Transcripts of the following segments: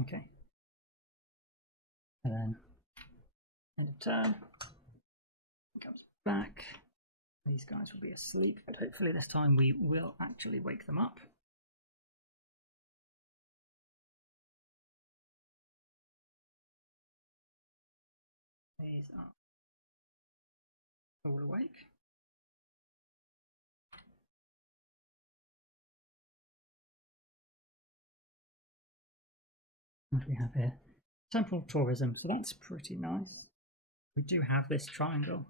Okay. And then end of turn. Comes back. These guys will be asleep, but hopefully this time we will actually wake them up. These are all awake. What do we have here? Temporal tourism, so that's pretty nice. We do have this triangle,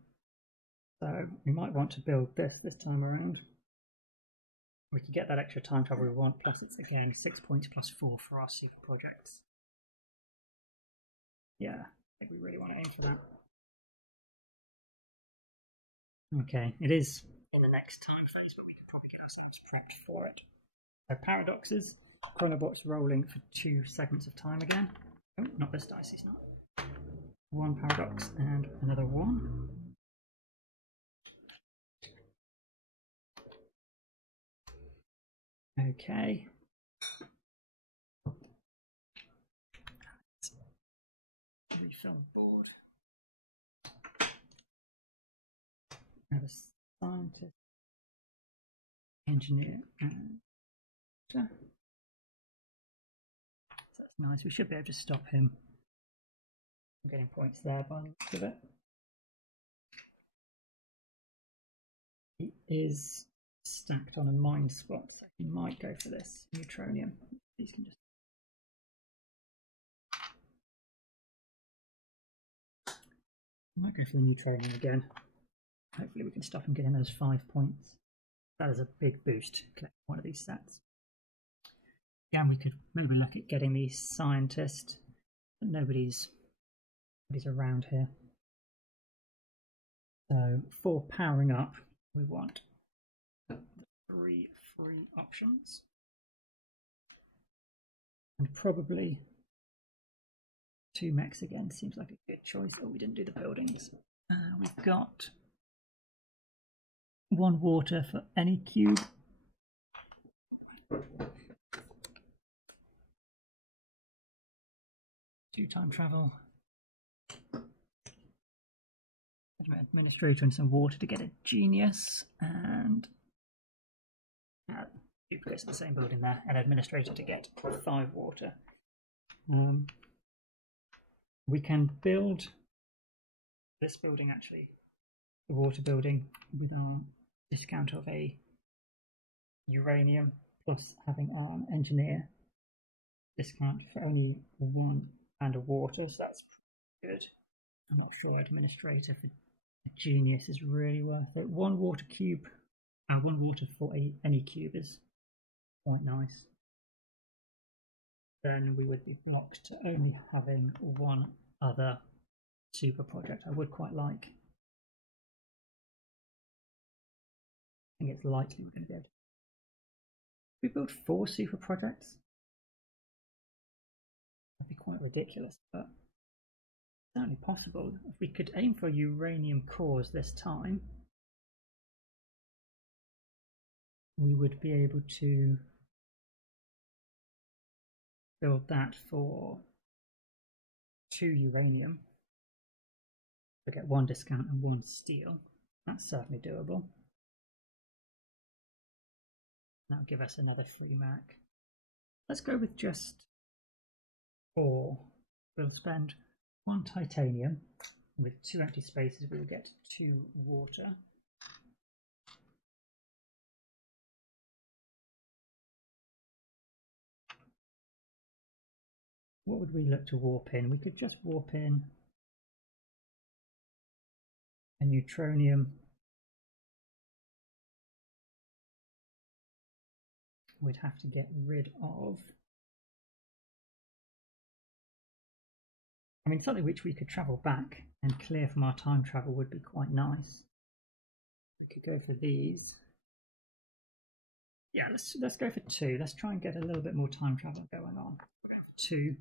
so we might want to build this time around. We could get that extra time travel we want, plus it's again 6 points plus 4 for our super projects. Yeah, I think we really want to aim for that. Okay, it is in the next time phase, but we can probably get ourselves prepped for it. So paradoxes, Chronobot's rolling for 2 segments of time again. Oh, not this dice, he's not. 1 paradox and another 1. Okay. Refill the board. I have a scientist, engineer, and so that's nice. We should be able to stop him from getting points there by the look of it. He is stacked on a mind spot, so he might go for this neutronium. These can just might go for the neutronium again. Hopefully we can stop him getting those 5 points. That is a big boost, collect one of these sets. Again, we could maybe look at getting the scientist, but nobody's around here. So for powering up, we want the 3 free options. And probably 2 mechs again seems like a good choice. Oh, we didn't do the buildings. We've got 1 water for any cube. Do time travel. Administrator and some water to get a genius, and duplicates in the same building there, and administrator to get 5 water. We can build this building, actually, the water building, with our discount of a uranium, plus having our engineer discount for only 1 and a water, so that's good. I'm not sure administrator for a genius is really worth it. 1 water cube, 1 water for any cube is quite nice. Then we would be blocked to only having 1 other super project. I would quite like. I think it's likely we're going to be able to. We build 4 super projects. That'd be quite ridiculous, but certainly possible. If we could aim for uranium cores this time, we would be able to build that for 2 uranium to get 1 discount and 1 steel. That's certainly doable. That'll give us another free Mac. Let's go with just 4. We'll spend 1 titanium. With 2 empty spaces, we will get 2 water. What would we look to warp in? We could just warp in a neutronium. We'd have to get rid of, I mean, something which we could travel back and clear from our time travel would be quite nice. We could go for these. Yeah, let's go for 2. Let's try and get a little bit more time travel going on. We're going for 2.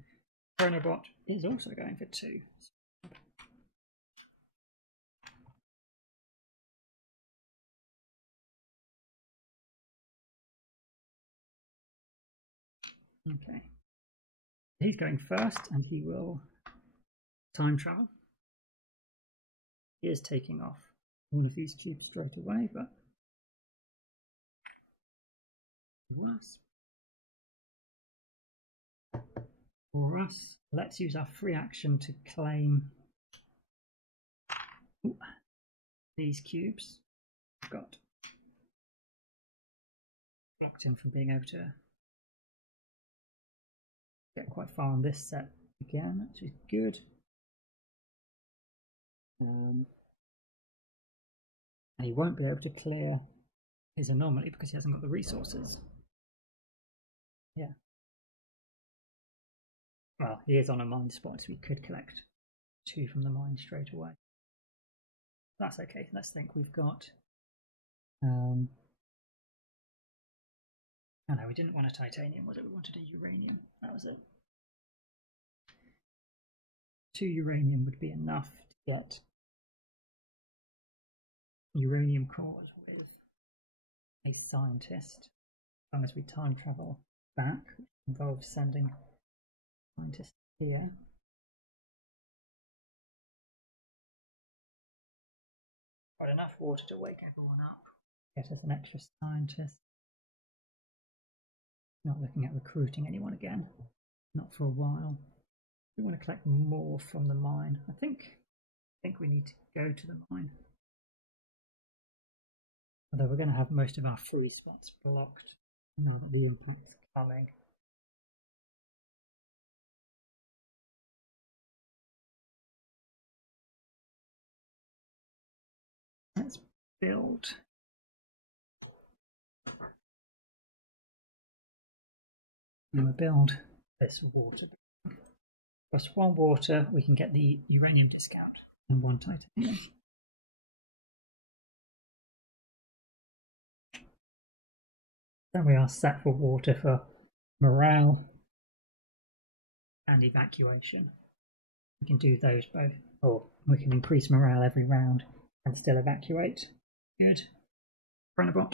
Chronobot is also going for 2. Okay. He's going first, and he will time travel. He is taking off one of these tubes straight away, but worse. For us, let's use our free action to claim these cubes. We've got blocked him from being able to get quite far on this set again, which is good. And he won't be able to clear his anomaly because he hasn't got the resources. Yeah. Well, he is on a mine spot, so we could collect 2 from the mine straight away. That's okay. Let's think. We've got. Oh no, we didn't want a titanium, was it? We wanted a uranium. That was it. 2 uranium would be enough to get uranium cores with a scientist. As long as we time travel back, which involves sending scientists here. Got enough water to wake everyone up. Get us an extra scientist. Not looking at recruiting anyone again. Not for a while. We want to collect more from the mine. I think we need to go to the mine. Although we're going to have most of our free spots blocked. No inputs coming. Let's build. And we'll build this water. Plus 1 water, we can get the uranium discount and 1 titanium. Then we are set for water for morale and evacuation. We can do those both, or we can increase morale every round and still evacuate. Good. Chronobot.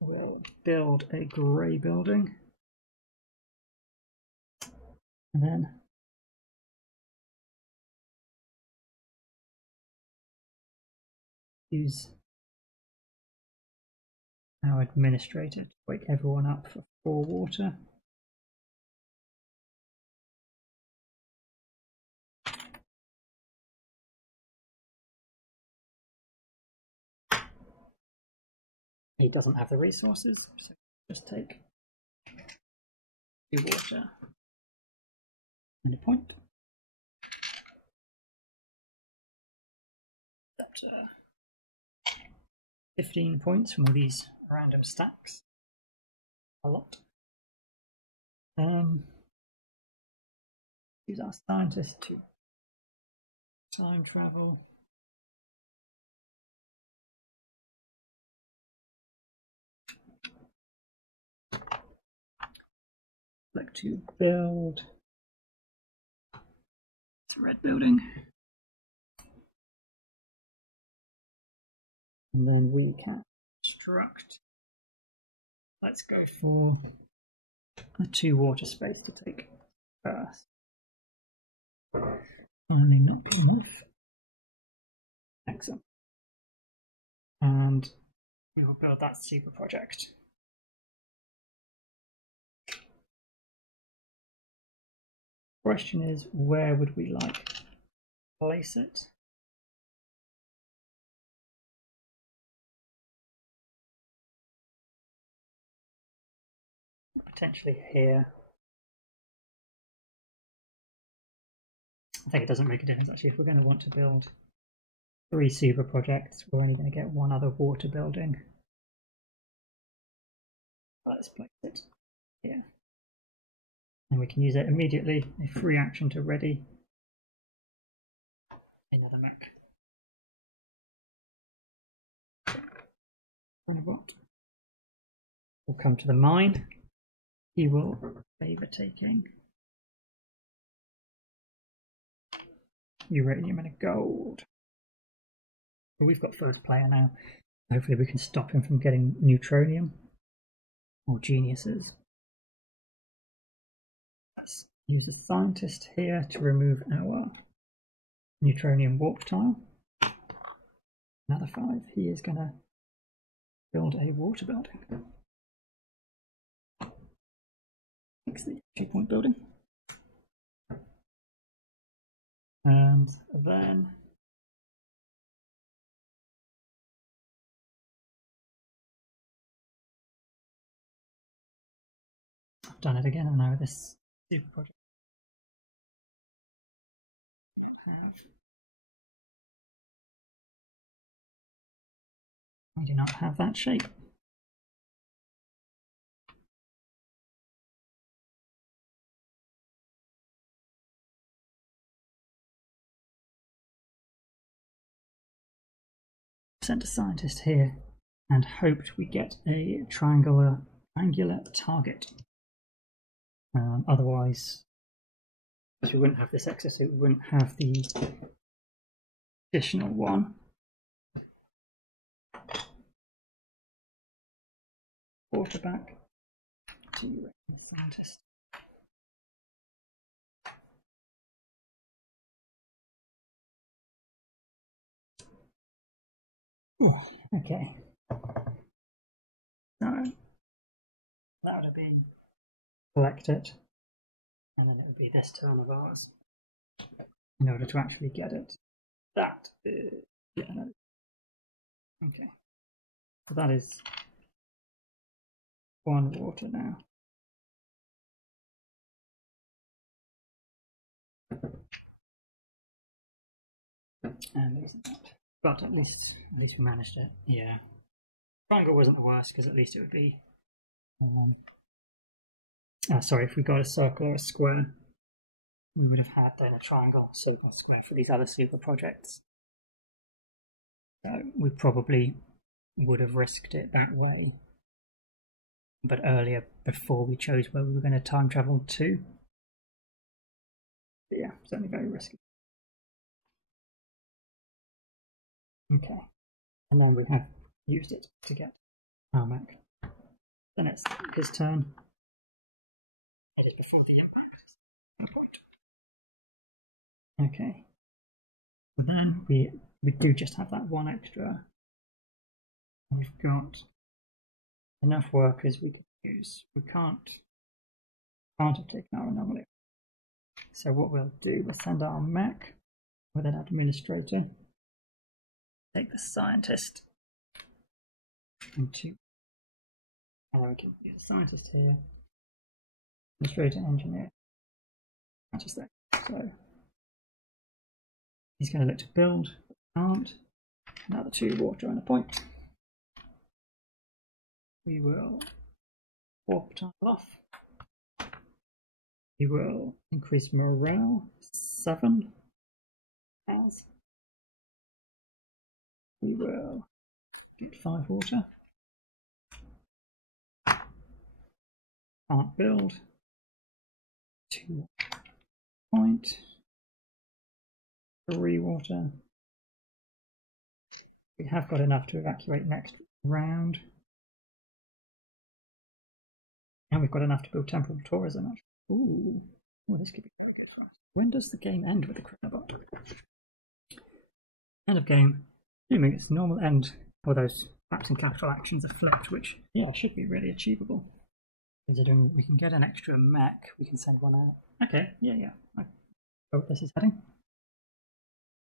We'll build a grey building. And then use our administrator to wake everyone up for 4 water. He doesn't have the resources, so just take 2 water and a point. That 15 points from all these random stacks. A lot. Use our scientist to time travel. Like to build a red building. And then we can construct. Let's go for the 2 water space to take first. Finally knock them off. Excellent. And we'll build that super project. Question is, where would we like to place it? Potentially here. I think it doesn't make a difference actually. If we're going to want to build 3 super projects, we're only going to get 1 other water building. Let's place it here. And we can use it immediately, a free action to ready another mech. Chronobot will come to the mine. He will favour taking uranium and a gold. But we've got first player now. Hopefully we can stop him from getting neutronium or geniuses. use a scientist here to remove our neutronium warp tile. Another 5. He is going to build a water building. Fix the 2-point building. And then I've done it again, I know, with this super project. I do not have that shape. Sent a scientist here and hoped we get a triangular target. Otherwise, because we wouldn't have this exosuit, we wouldn't have the additional one. Quarterback to scientist. Ooh, okay. So that would have been collect it, and then it would be this turn of ours in order to actually get it. That is, yeah, no. Okay. So that is 1 water now. And losing that. But at least we managed it. Yeah. Triangle wasn't the worst because at least it would be. Sorry, if we got a circle or a square, we would have had then a triangle, circle, square for these other super projects. So we probably would have risked it that way, but earlier, before we chose where we were going to time travel to. But yeah, certainly very risky. Okay, and then we have used it to get our Mac. Then it's his turn. It is before the impact. Okay. And then we do just have that 1 extra. We've got enough workers we can use. We can't have taken our anomaly. So what we'll do, we'll send our mech with an administrator. Take the scientist into, and then we can use a scientist here. Administrator, engineer. That's just that. So he's going to look to build, but can't. Another 2 water and a point. We will warp tile off. We will increase morale 7 as. We will get 5 water. Can't build. 2 point. 3 water. We have got enough to evacuate next round. And we've got enough to build temporal tourism. Ooh, this could be. When does the game end with the Chronobot? End of game. Assuming its normal end, or those perhaps in capital actions are flipped, which, yeah, should be really achievable. Considering we can get an extra mech, we can send 1 out. Okay, yeah. I know what this is heading.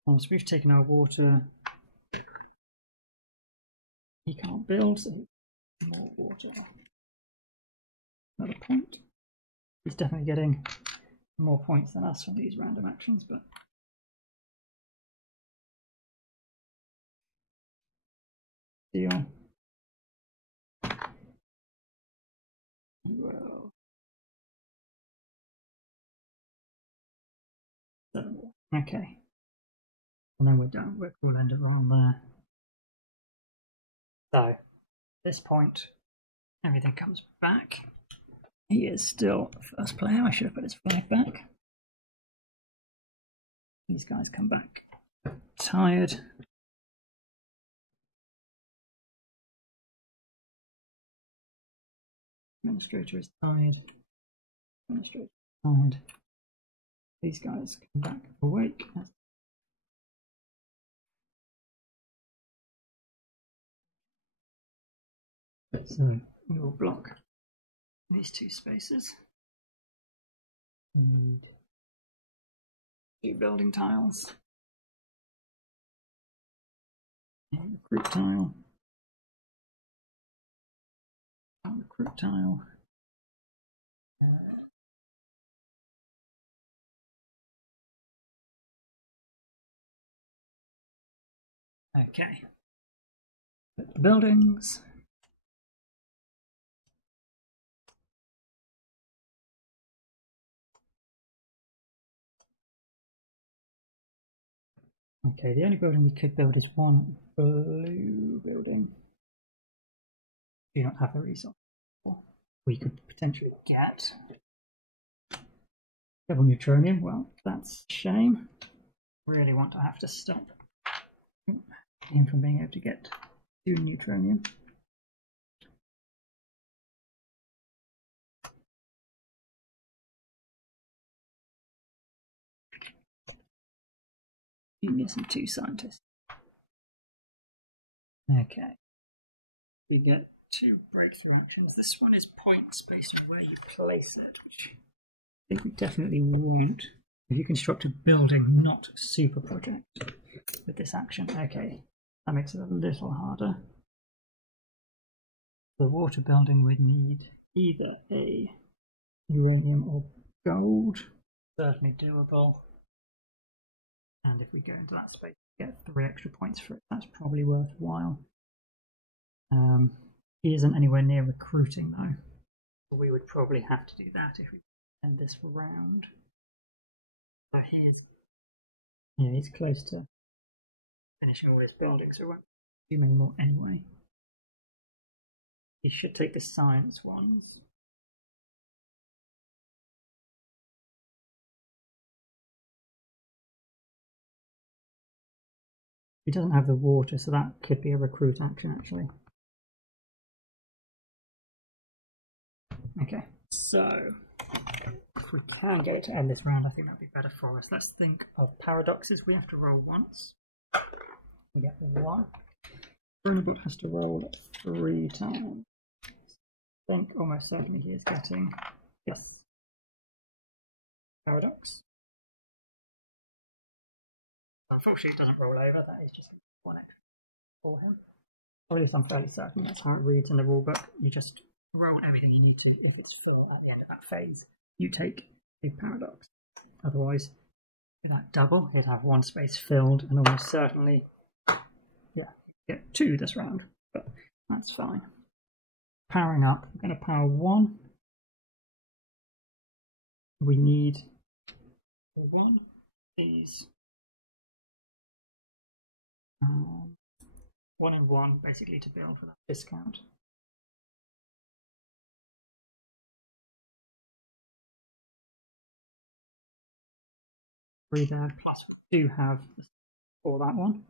So we've taken our water. He can't build, so more water. Another point. He's definitely getting more points than us from these random actions, but deal. Well, 7 more. Okay. And then we're done. We'll end it on there. So, at this point, everything comes back. He is still first player. I should have put his flag back. These guys come back tired. Administrator is tired. Administrator is tired. these guys come back awake. So we will block these two spaces. We need 2 building tiles. And recruit tile. And recruit tile. Okay. Put the buildings. Okay, the only building we could build is one blue building. Do not have the resource. We could potentially get double neutronium. Well, that's a shame. Really want to have to stop him from being able to get 2 neutronium. Genius and 2 scientists. Okay. You get 2 breakthrough actions. This one is points based on where you place it, which I think we definitely want. If you construct a building, not super project, with this action. Okay, that makes it a little harder. For the water building, we'd need either a warm or gold. Certainly doable. And if we go into that space, we get 3 extra points for it. That's probably worthwhile. He isn't anywhere near recruiting though. So we would probably have to do that if we end this round. So he's close to finishing all his buildings, so we won't do many more anyway. He should take the science ones. He doesn't have the water, so that could be a recruit action actually. Okay, so if we can get it to end this round, I think that would be better for us. Let's think of paradoxes. We have to roll once. We get 1. Chronobot has to roll 3 times. I think almost certainly he is getting, yes, paradox. Unfortunately, it doesn't roll over. That is just 1 extra for him. Or at least I'm fairly certain that's how it reads in the rulebook. You just roll everything you need to. If it's full at the end of that phase, you take a paradox. Otherwise, with that double, he'd have 1 space filled and almost certainly, yeah, get 2 this round. But that's fine. Powering up, we're going to power 1. We need 1 these 1 and 1 basically to build for that discount. There, plus we do have for that one.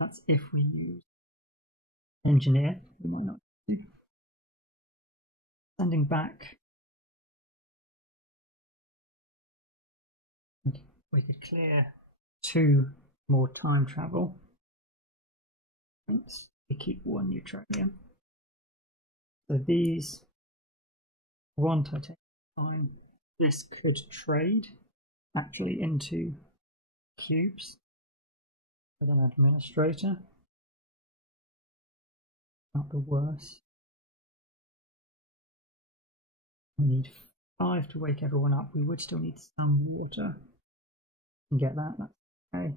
That's if we use engineer. We might not do. Sending back. We could clear 2 more time travel. We keep 1 neutronium. So these 1 titanium. This could trade actually into cubes with an administrator. Not the worst. We need 5 to wake everyone up. We would still need some water. And get that. That's okay.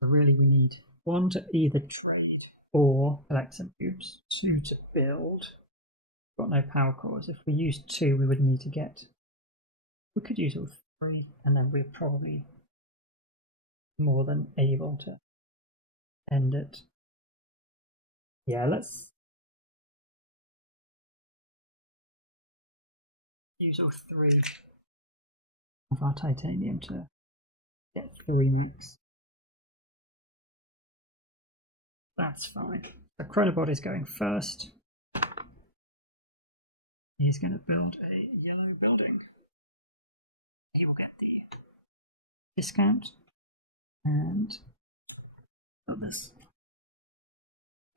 So really, we need 1 to either trade or collect some cubes. 2 to build. Got no power cores. If we use 2, we would need to get. We could use all 3, and then we're probably more than able to end it. Yeah, let's use all 3 of our titanium to get 3 max. That's fine. So Chronobot is going first. He's going to build a yellow building. He will get the discount and build this.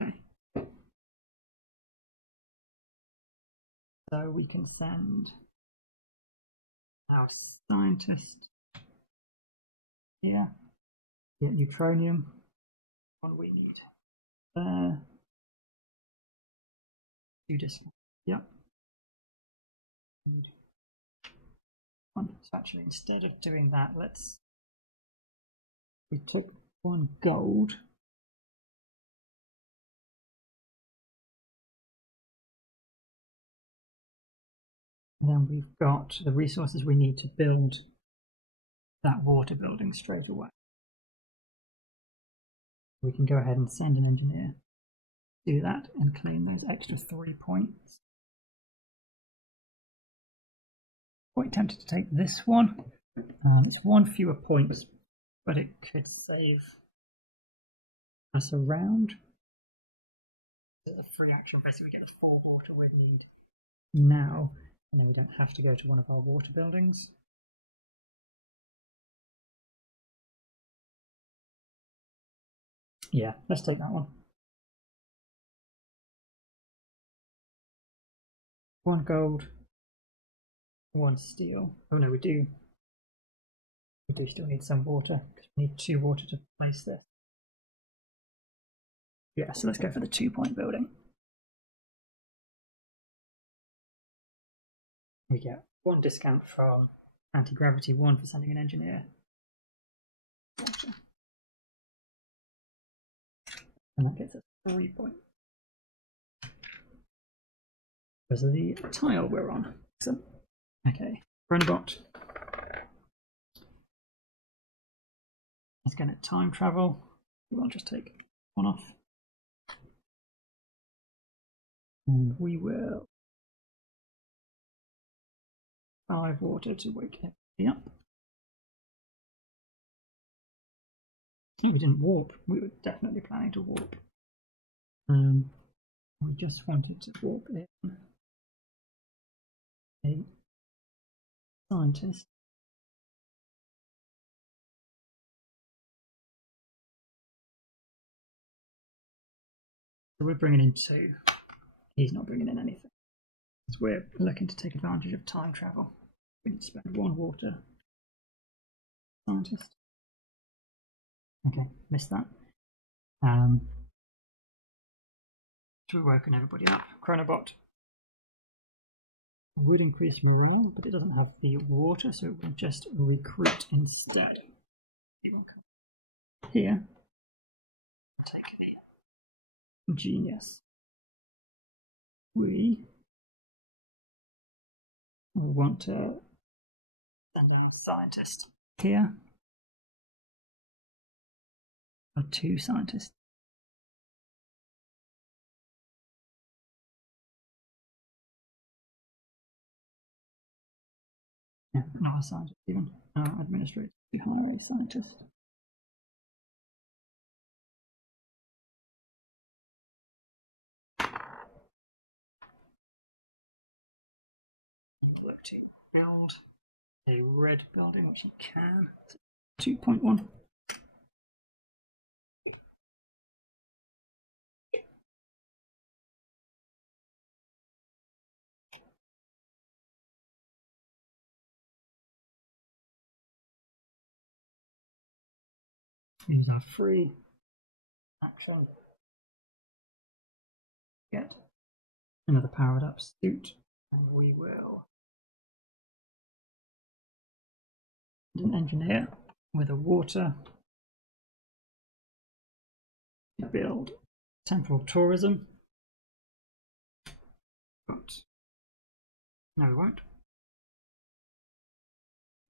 Okay. So we can send our scientist here, get neutronium. One we need there. 2 discount. Yep. One. So actually, instead of doing that, we took 1 gold. And then we've got the resources we need to build that water building straight away. We can go ahead and send an engineer to do that and claim those extra 3 points. Quite tempted to take this one. It's 1 fewer points, but it could save us around. A free action, basically we get the 4 water we need now, and then we don't have to go to one of our water buildings. Yeah, let's take that one. 1 gold, 1 steel. Oh no, we do still need some water, because we need 2 water to place this. Yeah, so let's go for the 2-point building. We get 1 discount from anti-gravity, 1 for sending an engineer. Water. And that gets us 3 points. Because of the tile we're on. So, okay, Chronobot. It's going to time travel. We'll just take 1 off. And we will 5 water to wake everybody up. Oh, we didn't warp. We were definitely planning to warp. We just wanted to warp in a scientist. So we're bringing in 2. He's not bringing in anything. So we're looking to take advantage of time travel. We need to spend 1 water scientist. Okay, missed that. So we're woken everybody up. Chronobot would increase morale, but it doesn't have the water, so it will just recruit instead. He will come here. Take the genius. We will want to send a scientist here. Or 2 scientists. Yeah, not a scientist even. Administrator to hire a scientist. Look to build a red building, which you can. 2.1. Use our free action. Get another powered up suit, and we will an engineer with a water to build temporal tourism. But no, we won't.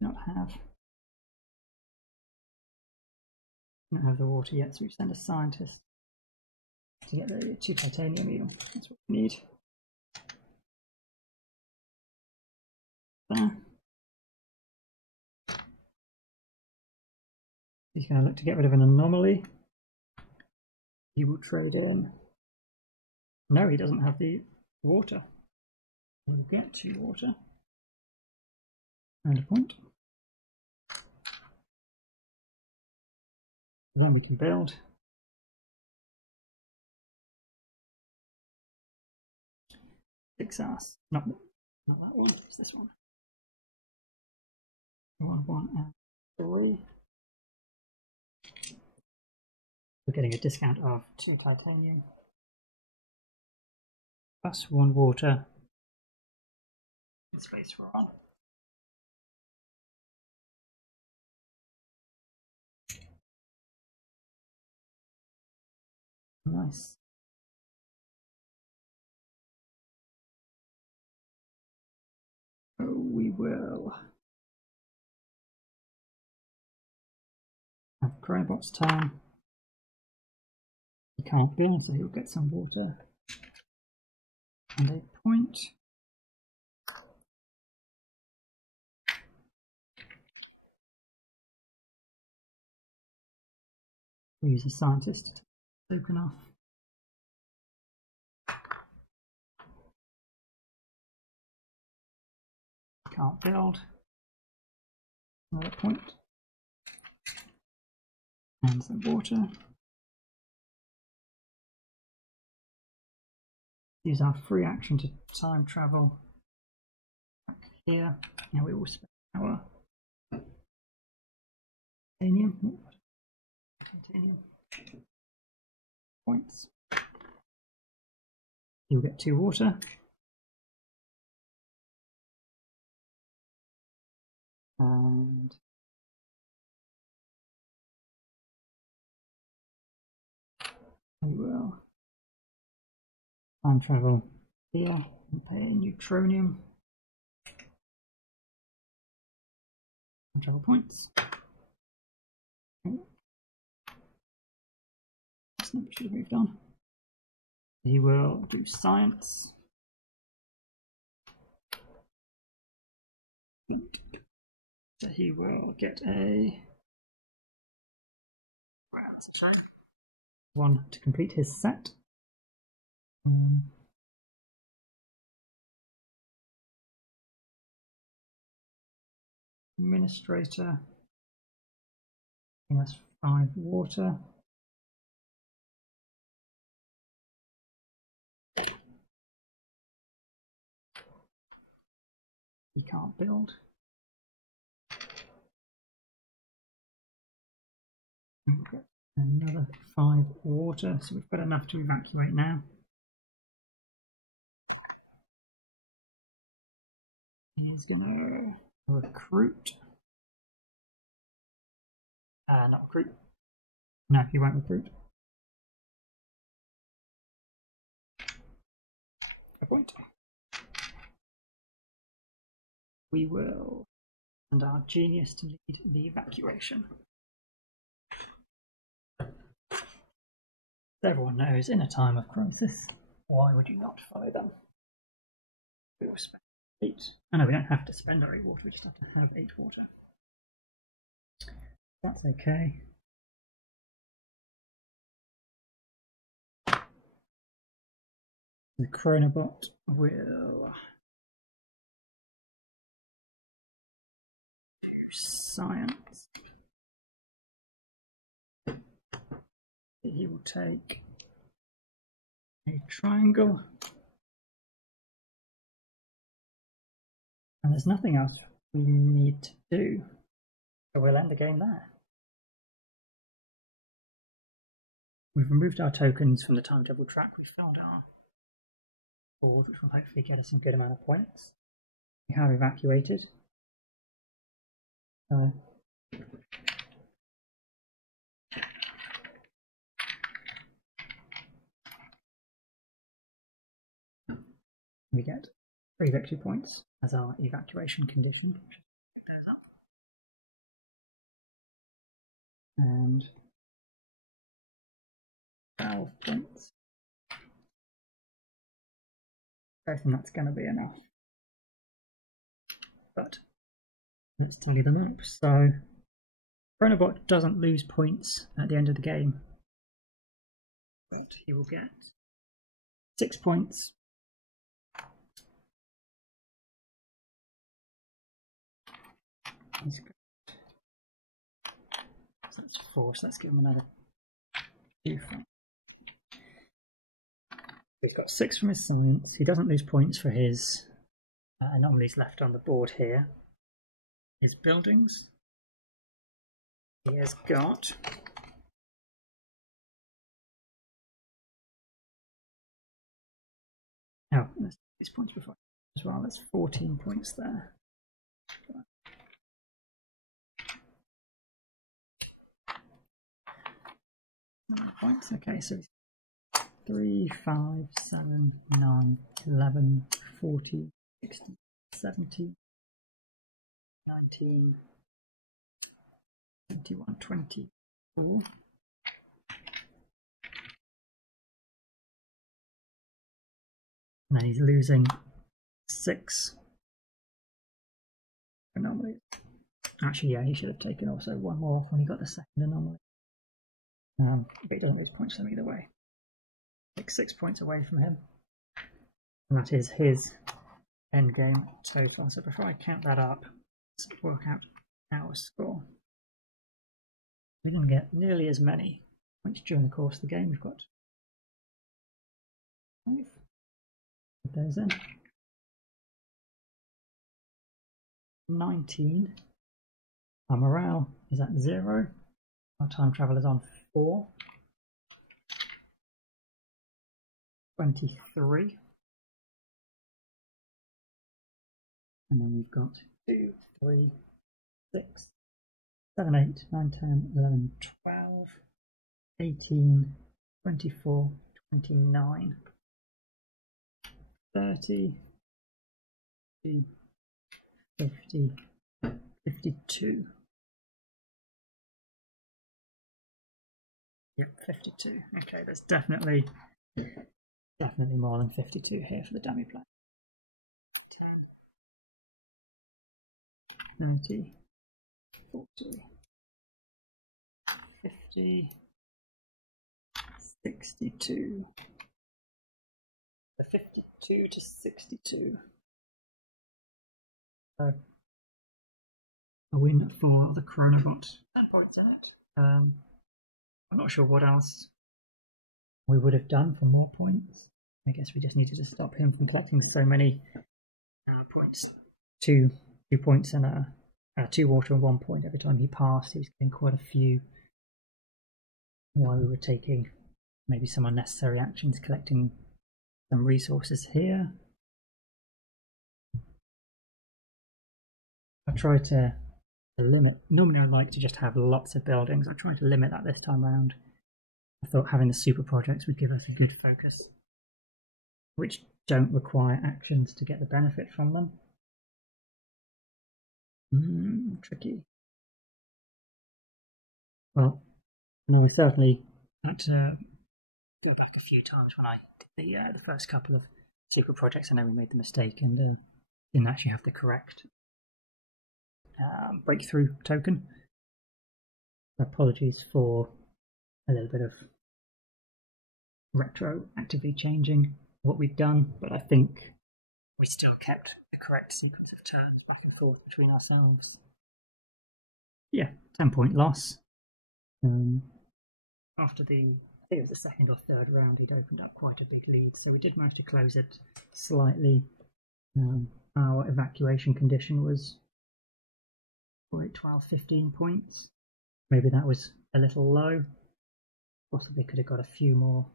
Not have. We don't have the water yet, so we send a scientist to get the 2 titanium eel. That's what we need. There. He's going to look to get rid of an anomaly. He will trade in. No, he doesn't have the water. We'll get 2 water and a point. Then we can build. Success. Not that one, it's this one. 1, 1, and 3. We're getting a discount of 2 titanium. Plus 1 water. In space we're on. Nice. Oh, we will have Chronobot's turn. He can't build, so he'll get some water and a point. We'll use a scientist to token off. Can't build. Another point. And some water. Use our free action to time travel back here. Now we will spend our titanium points. You'll get 2 water. And we will time travel here and pay neutronium. Time travel points. That's not what should have moved on. He will do science. So he will get a one to complete his set. Administrator. He has 5 water. He can't build. We've got another 5 water, so we've got enough to evacuate now. He's gonna recruit. Not recruit. No, he won't recruit. A point. We will send our genius to lead the evacuation. Everyone knows, in a time of crisis, why would you not follow them? We will spend 8. Oh no, we don't have to spend our 8 water, we just have to have 8 water. That's okay. The Chronobot will do science. He will take a triangle. And there's nothing else we need to do. So we'll end the game there. We've removed our tokens from the time travel track. We found our board, which will hopefully get us a good amount of points. We have evacuated. We get 3 victory points as our evacuation condition. And 12 points. I don't think that's going to be enough. But let's tally them up. So Chronobot doesn't lose points at the end of the game, but he will get 6 points He's got, so that's 4, so let's give him another 2 from. He's got 6 from his science. He doesn't lose points for his anomalies left on the board here. His buildings. He has got let's these points before as well. That's 14 points there. Points. Okay, so 3, 5, 7, 9, 11, 14, 16, 17, 19, 21, 22. And then he's losing 6 anomalies. Actually, yeah, he should have taken also 1 more when he got the second anomaly. But he doesn't lose points to them either way. Take 6 points away from him. And that is his endgame total. So before I count that up, let's work out our score. We didn't get nearly as many points during the course of the game. We've got 5. Put those in. 19. Our morale is at 0. Our time travel is on 4. 23. And then we've got 2, 3, 6, 7, 8, 9, 10, 11, 12, 18, 24, 29, 30, 50, 52. Yep, 52. Okay, there's definitely more than 52 here for the dummy player. 10, 30, 40, 50, 62. The 52 to 62. So a win for the Chronobot. 10 points in it. I'm not sure what else we would have done for more points. I guess we just needed to stop him from collecting so many points. 2 points and 2 water and 1 point every time he passed. He was getting quite a few while we were taking maybe some unnecessary actions, collecting some resources here. I try to limit. Normally I like to just have lots of buildings. I try to limit that this time around. I thought having the super projects would give us a good focus, which don't require actions to get the benefit from them. Tricky. Well, no, I certainly had to go back a few times when I did the first couple of secret projects. I know we made the mistake and didn't actually have the correct breakthrough token. Apologies for a little bit of retroactively changing what we've done, but I think we still kept the correct sequence of turns back and forth between ourselves. Yeah, 10-point loss. After I think it was the second or third round, he'd opened up quite a big lead, so we did manage to close it slightly. Our evacuation condition was 12, 15 points. Maybe that was a little low. Possibly could have got a few more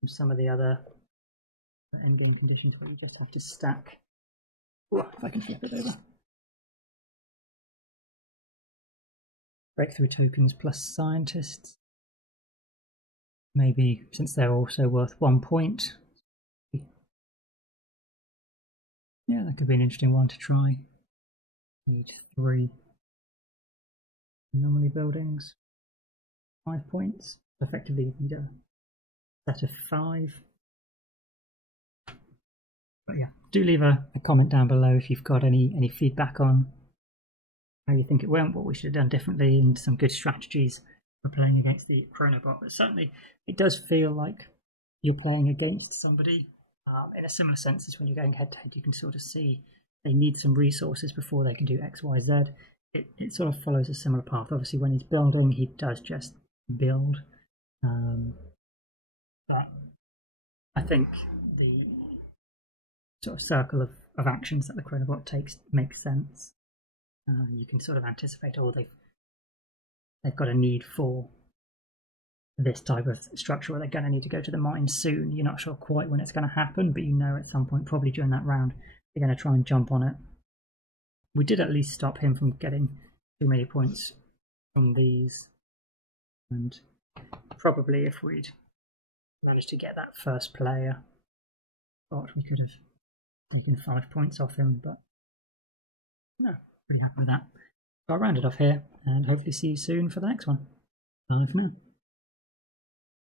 from some of the other endgame conditions where you just have to stack. Ooh, if I can flip it over. Breakthrough tokens plus scientists. Maybe since they're also worth 1 point. Yeah, that could be an interesting one to try. Need 3 anomaly buildings. 5 points. Effectively, you need a set of 5. But yeah, do leave a comment down below if you've got any feedback on how you think it went, what we should have done differently, and some good strategies for playing against the Chronobot. But certainly, it does feel like you're playing against somebody in a similar sense as when you're going head to head. You can sort of see they need some resources before they can do X, Y, Z. It sort of follows a similar path. Obviously, when he's building, he does just build. But I think the sort of circle of actions that the Chronobot takes makes sense. You can sort of anticipate, oh, they've got a need for this type of structure, or they're going to need to go to the mine soon. You're not sure quite when it's going to happen, but you know at some point, probably during that round, they're going to try and jump on it. We did at least stop him from getting too many points from these, and probably if we'd managed to get that first player, thought we could have taken 5 points off him, but no, pretty happy with that. So I'll round it off here and hopefully see you soon for the next one. Bye for now.